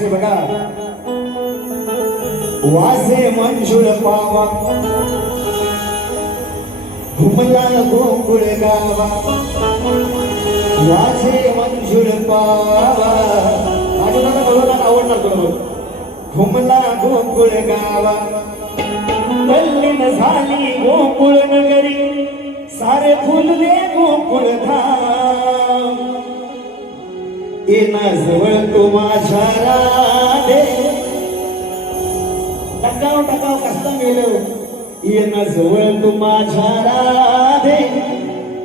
कसे बघा. वाजे मंजुळ पावा. घुमला गोकुळ गावा. वाजे मंजुळ पावा. माझ्या मला बरोबर आवडणार बरोबर घुमला गोकुळ गावा. कल्लीन झाली गोकुळ नगरी. सारे फुलले गोकुळ धाम. येना जवळ तू माझ्या राधे. टकाव टकाव कसं गेलो येना जवळ तू माझ्या राधे.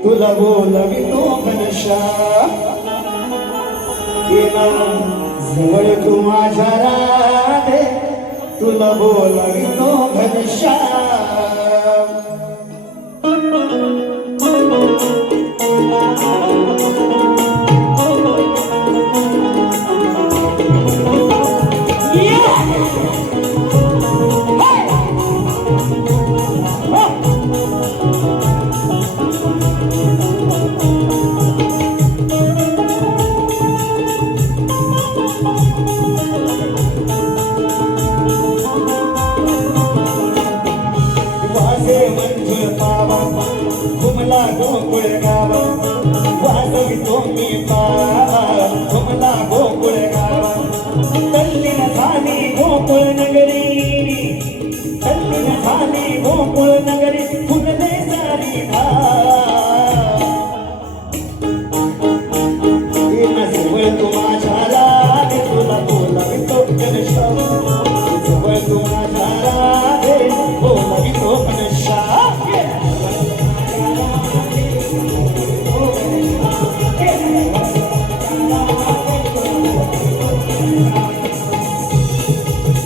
तुला बोलवी तो घनशा येना जवळ तू माझ्या राधे. तुला बोलवी तो घनशा वाजे मंजूर गोकुळ नगरी. तल्लीन झाली गोकुळ नगरी.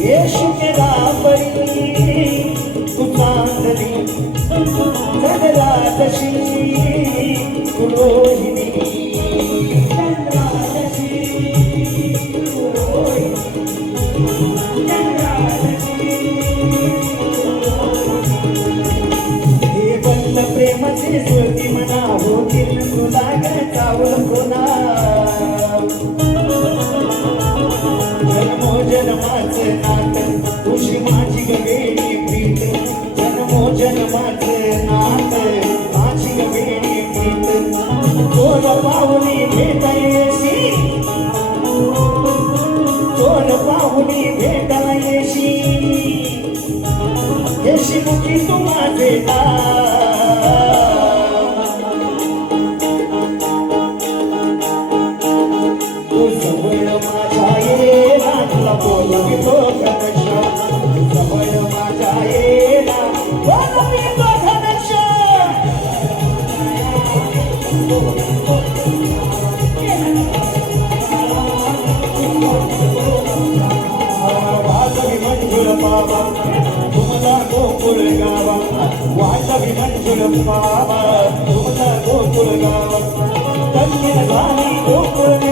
ये शुक्रापरी जन्माचं नात तुझी माझी गवेणी प्रीत जन्मो जन्माचं नात माझी गवेणी प्रीत. पाहुणी भेटायशी तोर पाहुणी भेटायशी यशी? मुखी तू माझे वाजवी मंजूर बाबा तुमचा गोकुळ गावा वाजवी मंजूर बाबा तुमचा गोकुळ गावा कन्या झाली गोकुळ